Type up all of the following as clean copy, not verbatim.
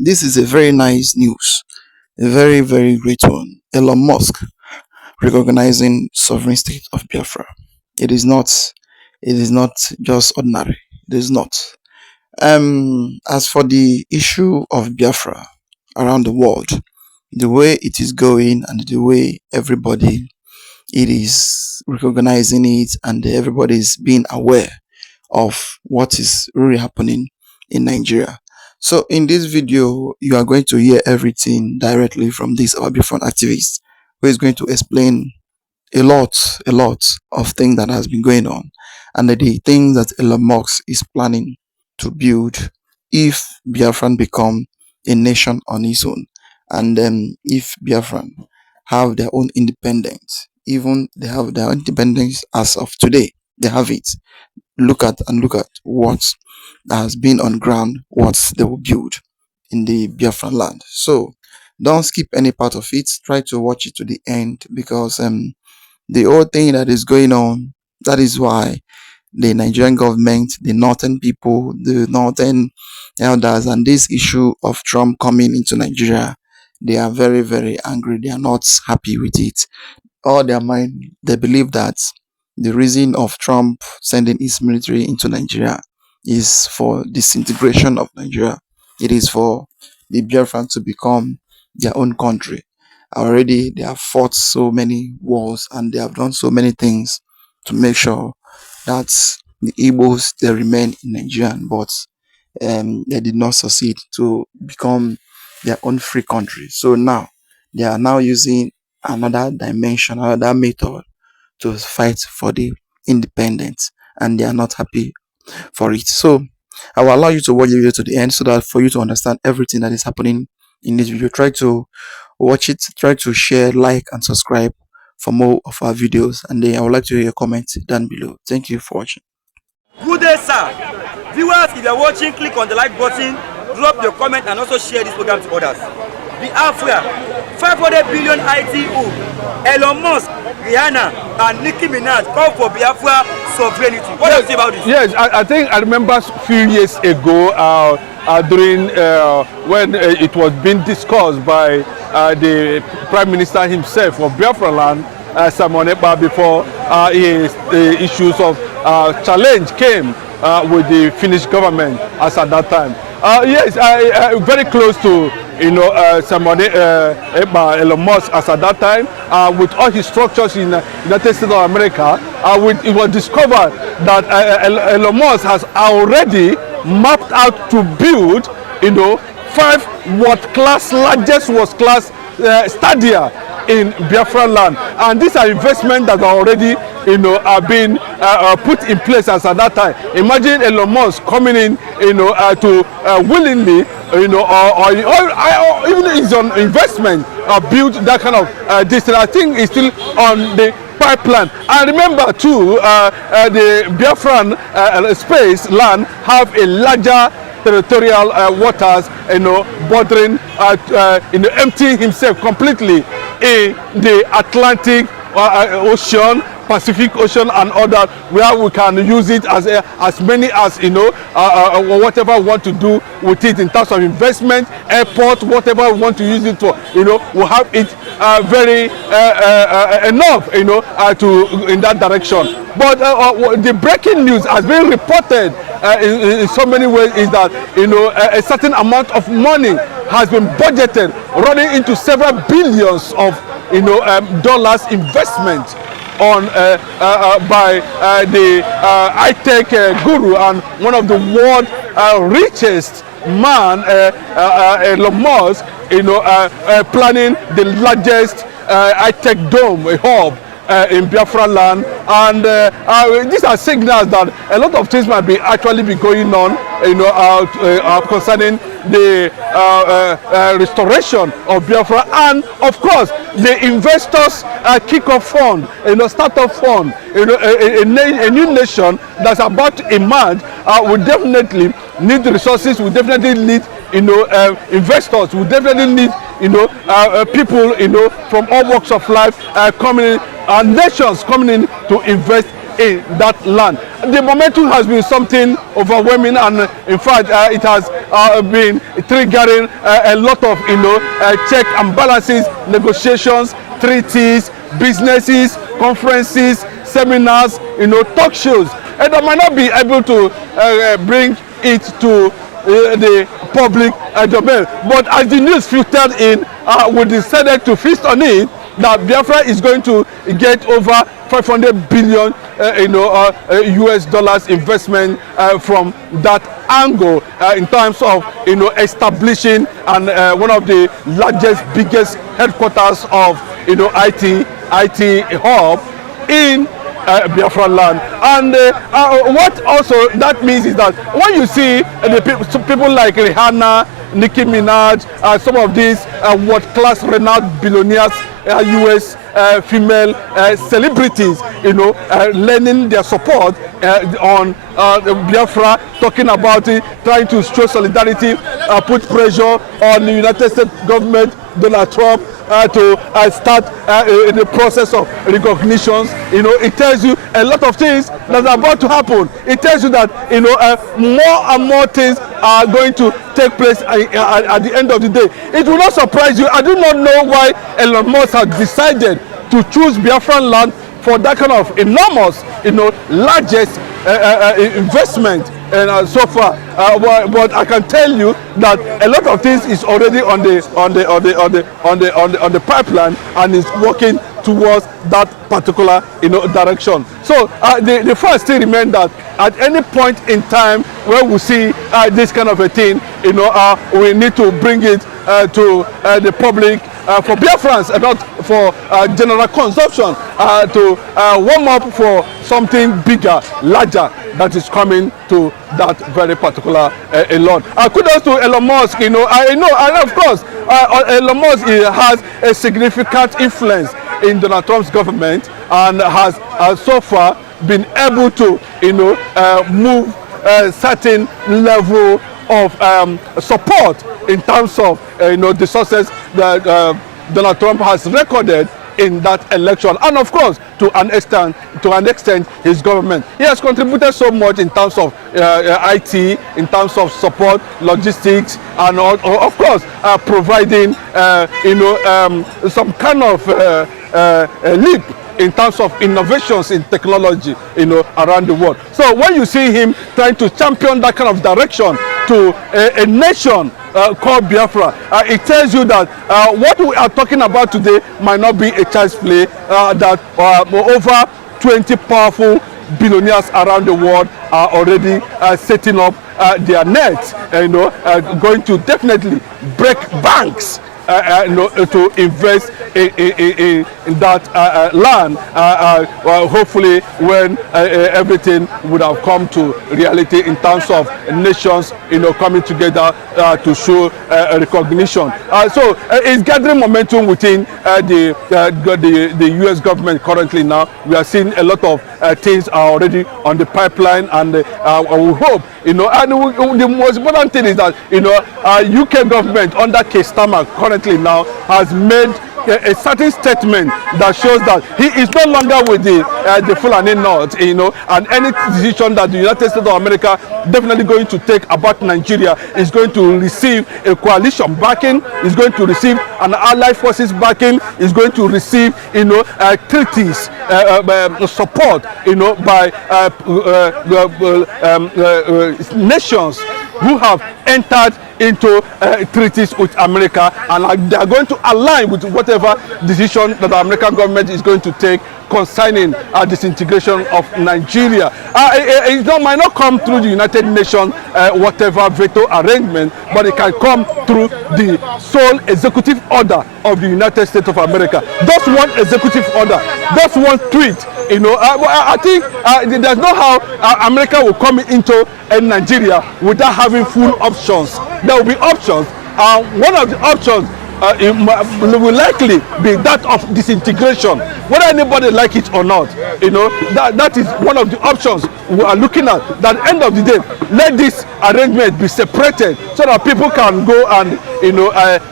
this is a very nice news, a very, very great one. Elon Musk recognizing sovereign state of Biafra. It is not, it is not just ordinary. It is not. As for the issue of Biafra around the world, the way it is going and the way everybody it is recognizing it and everybody is being aware of what is really happening in Nigeria. So in this video, you are going to hear everything directly from this our Biafran activist who is going to explain a lot of things that has been going on and the things that Elon Musk is planning to build if Biafran become a nation on its own, and if Biafran have their own independence, even they have their independence as of today, they have it. Look at what has been on ground, what they will build in the Biafran land. So don't skip any part of it. Try to watch it to the end because the whole thing that is going on, that is why the Nigerian government, the northern people, the northern elders, and this issue of Trump coming into Nigeria, they are very, very angry. They are not happy with it. All their mind, they believe that the reason of Trump sending his military into Nigeria is for disintegration of Nigeria. It is for the Biafran to become their own country. Already, they have fought so many wars and they have done so many things to make sure that the Igbos they remain in Nigeria, but they did not succeed to become their own free country. So now they are now using another dimension, another method to fight for the independence, and they are not happy for it. So I will allow you to watch the video to the end so that for you to understand everything that is happening in this video. Try to watch it, try to share, like, and subscribe for more of our videos, and then I would like to hear your comments down below. Thank you for watching. Good day, sir. Viewers, if you are watching, click on the like button, drop your comment, and also share this program to others. Biafra, 500 billion ITU, Elon Musk, Rihanna, and Nicki Minaj call for Biafra sovereignty. What do you say about this? Yes, I think I remember a few years ago during when it was being discussed by the Prime Minister himself of Biafra land, Simon Ekpa, before his issues of challenge came with the Finnish government as at that time. Yes, I very close to Simon Ekpa, Elon Musk as at that time, with all his structures in the United States of America. It was discovered that Elon Musk has already mapped out to build 5 largest world-class stadia in Biafra land, and these are investments that are already have been put in place as at that time. Imagine Elon Musk coming in to willingly or even his own investment build that kind of distance. I think it's still on the pipeline. And remember too, the Biafran space land have a larger territorial waters, bordering, emptying himself completely in the Atlantic Ocean, Pacific Ocean, and other, where we can use it as many as whatever we want to do with it in terms of investment, airport, whatever we want to use it for. We have it very enough, to in that direction. But the breaking news has been reported in so many ways is that a certain amount of money has been budgeted, running into several billions of dollars investment on by the high-tech guru and one of the world's richest man, Elon Musk, planning the largest high-tech dome, a hub in Biafra land, and these are signals that a lot of things might be actually be going on, concerning the restoration of Biafra, and of course the investors kick-off fund, startup fund, a new nation that's about to emerge. We definitely need resources. We definitely need investors. We definitely need people from all walks of life coming in, nations coming in to invest in that land. The momentum has been something overwhelming, and in fact, it has been triggering a lot of check and balances, negotiations, treaties, businesses, conferences, seminars, talk shows, and I might not be able to bring it to the public domain. But as the news filtered in, we decided to feast on it, that Biafra is going to get over 500 billion US dollars investment from that angle in terms of establishing and one of the largest, biggest headquarters of IT hub in Biafra land. And what also that means is that when you see people like Rihanna, Nicki Minaj, some of these world-class renowned billionaires, US female celebrities, lending their support on Biafra, talking about it, trying to show solidarity, put pressure on the United States government, Donald Trump, to start the process of recognitions. It tells you a lot of things that are about to happen. It tells you that more and more things are going to take place at the end of the day. It will not surprise you. I do not know why Elon Musk has decided to choose Biafran land for that kind of enormous, largest investment. And so far, but I can tell you that a lot of things is already on the pipeline, and is working towards that particular direction. So the fact still remains that at any point in time where we see this kind of a thing, we need to bring it to the public for Biafrans and not for general consumption, to warm up for something bigger, larger, that is coming to that very particular ELØN. Kudos to Elon Musk. I know, and of course, Elon Musk has a significant influence in Donald Trump's government, and has so far been able to, move a certain level of support in terms of, the success that Donald Trump has recorded in that election, and of course to an extent his government. He has contributed so much in terms of IT, in terms of support, logistics, and of course providing some kind of leap in terms of innovations in technology around the world. So when you see him trying to champion that kind of direction to a nation called Biafra, it tells you that what we are talking about today might not be a child's play, that over 20 powerful billionaires around the world are already setting up their nets, going to definitely break banks to invest in that land. Hopefully, when everything would have come to reality in terms of nations, coming together to show recognition. So it's gathering momentum within the U.S. government currently. Now we are seeing a lot of things are already on the pipeline, and we hope, and the most important thing is that UK government under Keir Starmer currently now has made a certain statement that shows that he is no longer with the Fulani North, and any decision that the United States of America definitely going to take about Nigeria is going to receive a coalition backing, is going to receive an allied forces backing, is going to receive treaties support by nations who have entered into treaties with America, and they are going to align with whatever decision that the American government is going to take concerning disintegration of Nigeria. It might not come through the United Nations whatever veto arrangement, but it can come through the sole executive order of the United States of America. Just one executive order, just one tweet. I think there's no how America will come into Nigeria without having full options. There will be options. One of the options it will likely be that of disintegration, whether anybody like it or not. That is one of the options we are looking at. That at the end of the day, let this arrangement be separated so that people can go and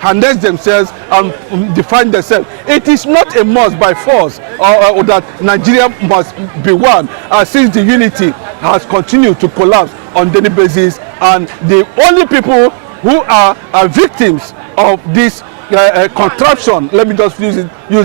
harness themselves and define themselves. It is not a must by force or that Nigeria must be one, since the unity has continued to collapse on daily basis, and the only people who are victims of this contraption, let me just use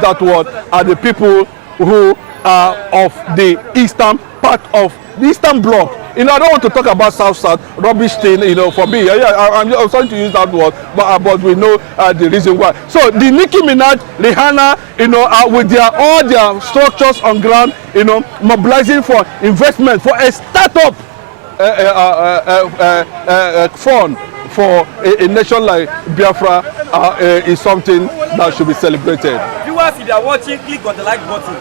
that word, are the people who are of the eastern part of the Eastern Bloc. I don't want to talk about South rubbish thing. For me, I'm sorry to use that word, but we know the reason why. So the Nicki Minaj, Rihanna, with all their structures on ground, mobilizing for investment for a startup fund for a nation like Biafra is something that should be celebrated. Viewers, if you are watching, click on the like button,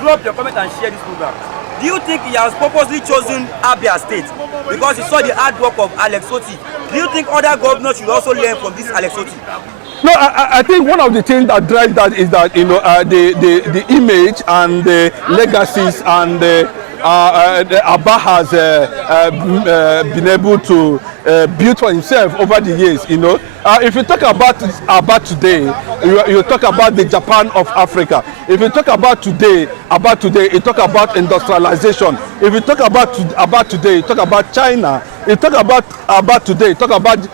drop your comment and share this program. Do you think he has purposely chosen Abia State because he saw the hard work of Alex Oti? Do you think other governors should also learn from this Alex Oti? No, I think one of the things that drives that is that the image and the legacies and Abba has been able to build for himself over the years. If you talk about Abba today, you talk about the Japan of Africa. If you talk about today, you talk about industrialization. If you talk about today, you talk about China. You talk about today, you talk about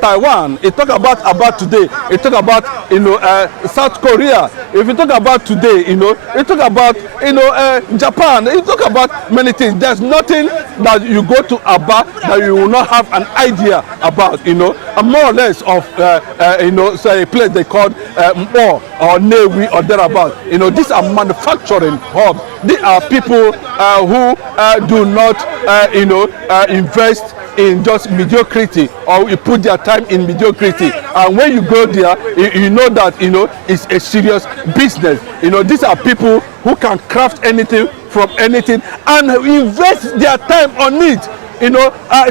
Taiwan. You talk about today, you talk about South Korea. If you talk about today, you talk about Japan. You talk about many things. There's nothing that you go to Abba that you will not have an idea about. And more or less of say a place they call Mpo or Newi or thereabout. These are manufacturing hubs. These are people who do not invest in just mediocrity, or you put their time in mediocrity. And when you go there, you know that it's a serious business. These are people who can craft anything from anything and invest their time on it,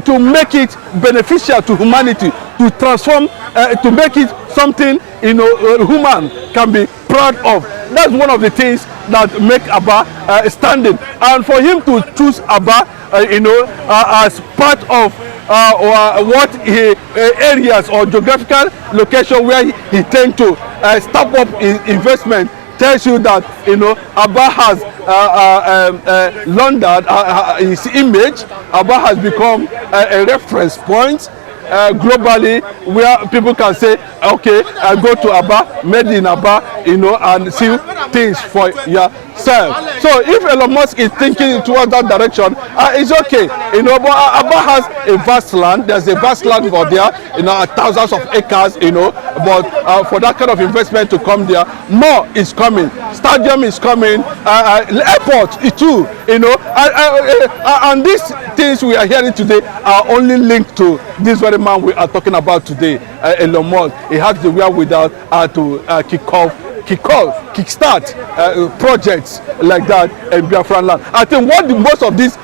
to make it beneficial to humanity, to transform, to make it something human can be proud of. That's one of the things that make Abba standing. And for him to choose Abba, as part of what areas or geographical location where he tend to step up his investment, tells you that Abba has laundered his image. Abba has become a reference point globally, where people can say, okay, I go to Abba, made in Abba, and see things for yourself. So if ELØN Musk is thinking towards that direction, it's okay. But Abba has a vast land. There's a vast land for there, thousands of acres, but for that kind of investment to come there, more is coming. Stadium is coming, airport too, and these things we are hearing today are only linked to this very man we are talking about today, ELØN Musk. He has the wherewithal to kickstart projects like that in Biafra land. I think what most of these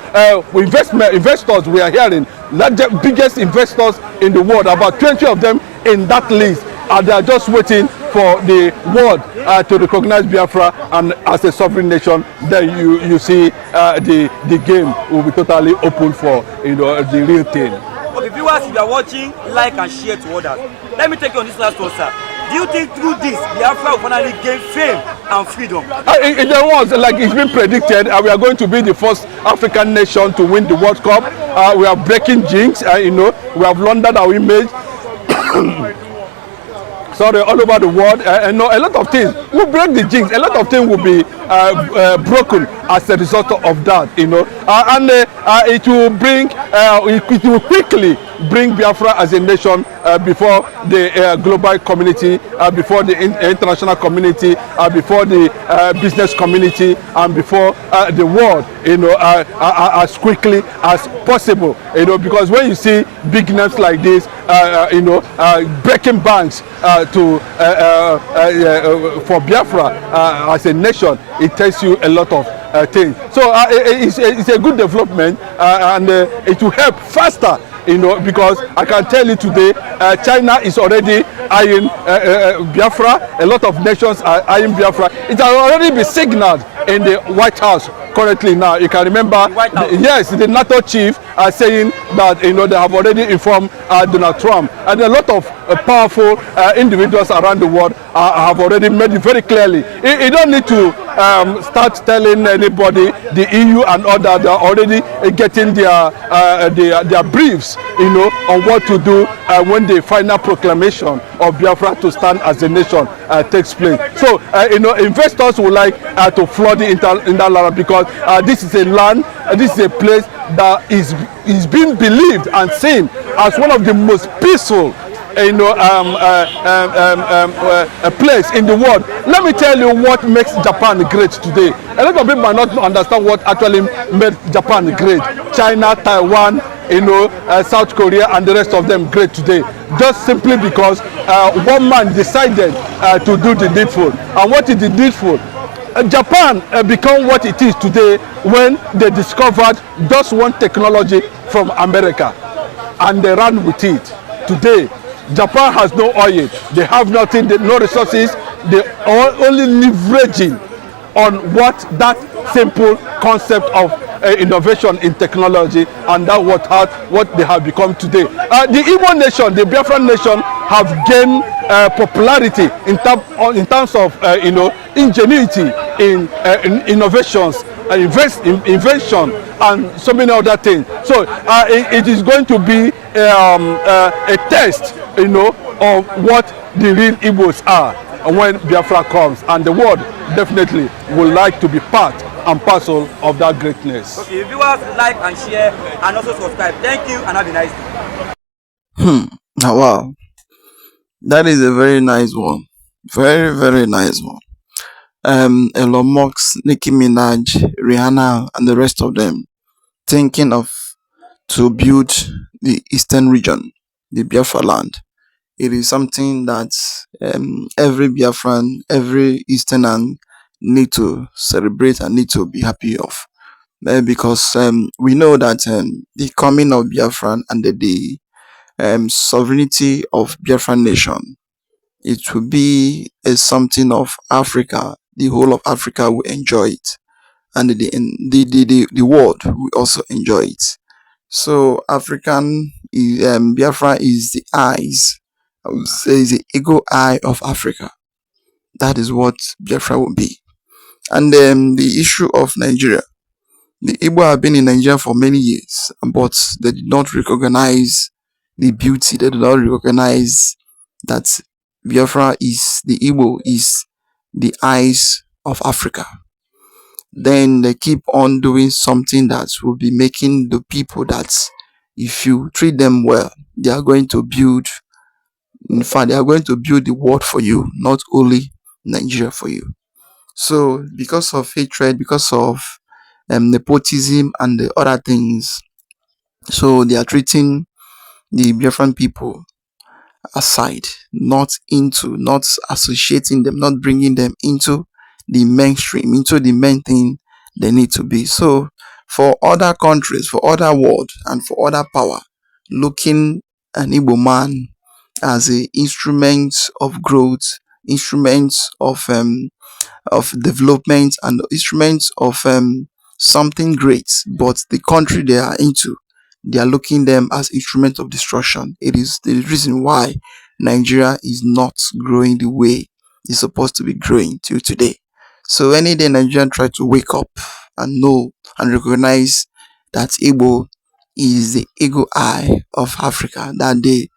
investors we are hearing, the biggest investors in the world, about 20 of them in that list, they are just waiting for the world to recognize Biafra and as a sovereign nation. Then you see the game will be totally open for the real thing. Okay, viewers, if you are watching, like and share to others. Let me take you on this last one, sir. Do you think through this, Biafra will finally gain fame and freedom? There was, like it's been predicted, we are going to be the first African nation to win the World Cup. We are breaking jinx, we have laundered our image. Sorry, all over the world, a lot of things will break the jinx. A lot of things will be broken as a result of that, and it will bring, it will quickly bring Biafra as a nation before the global community, before the international community, before the business community, and before the world, as quickly as possible, because when you see big names like this, breaking banks for Biafra as a nation, it tells you a lot of things. So it's a good development, and it will help faster because I can tell you today, China is already eyeing Biafra. A lot of nations are eyeing Biafra. It has already been signaled in the White House currently now. You can remember, yes, the NATO chief are saying that they have already informed Donald Trump, and a lot of powerful individuals around the world have already made it very clearly. You don't need to start telling anybody. The EU and all that, they are already getting their briefs, on what to do when the final proclamation of Biafra to stand as a nation takes place. So, investors would like to flood the that land, because this is a land, this is a place that is being believed and seen as one of the most peaceful a place in the world. Let me tell you what makes Japan great today. A lot of people might not understand what actually made Japan great. China, Taiwan, South Korea, and the rest of them great today, just simply because one man decided to do the needful. And what is the needful? Japan become what it is today when they discovered just one technology from America, and they ran with it. Today, Japan has no oil, they have nothing, no resources, they are only leveraging on that simple concept of innovation in technology, and that what they have become today. The Igbo nation, the Biafran nation, have gained popularity in terms of ingenuity in innovations, invention, and so many other things. So it is going to be a test, of what the real Igbos are when Biafra comes, and the world definitely would like to be part and parcel of that greatness. Okay, viewers, like and share and also subscribe. Thank you and have a nice day. Wow, that is a very nice one. Very, very nice one. Elon Musk, Nicki Minaj, Rihanna, and the rest of them thinking of to build the eastern region, the Biafra land. It is something that every Biafran, every Easterner need to celebrate and need to be happy of. Because we know that the coming of Biafran and the sovereignty of Biafran nation, it will be a something of Africa. The whole of Africa will enjoy it, and the world will also enjoy it. So Biafra is the eyes, I would say, is the eagle eye of Africa. That is what Biafra will be. And the issue of Nigeria. The Igbo have been in Nigeria for many years, but they did not recognize the beauty. They did not recognize that Biafra is the Igbo is the eyes of Africa. Then they keep on doing something that will be making the people that if you treat them well, they are going to build. In fact, they are going to build the world for you, not only Nigeria for you. So, because of hatred, because of nepotism and the other things, so they are treating the Biafran people aside, not associating them, not bringing them into the mainstream, into the main thing they need to be. So, for other countries, for other world, and for other power, looking an Igbo man as a instrument of growth, instruments of development, and instruments of something great, but the country they are into, they are looking them as instruments of destruction. It is the reason why Nigeria is not growing the way it's supposed to be growing till today. So any day Nigerian try to wake up and know and recognize that Igbo is the eagle eye of Africa, that day,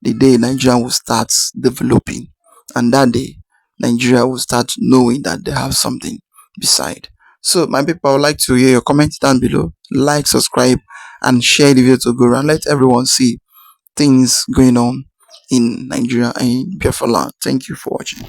the day Nigeria will start developing, and that day Nigeria will start knowing that they have something beside. So, my people, I would like to hear your comments down below. Like, subscribe, and share the video to go around. Let everyone see things going on in Nigeria and in Biafra land. Thank you for watching.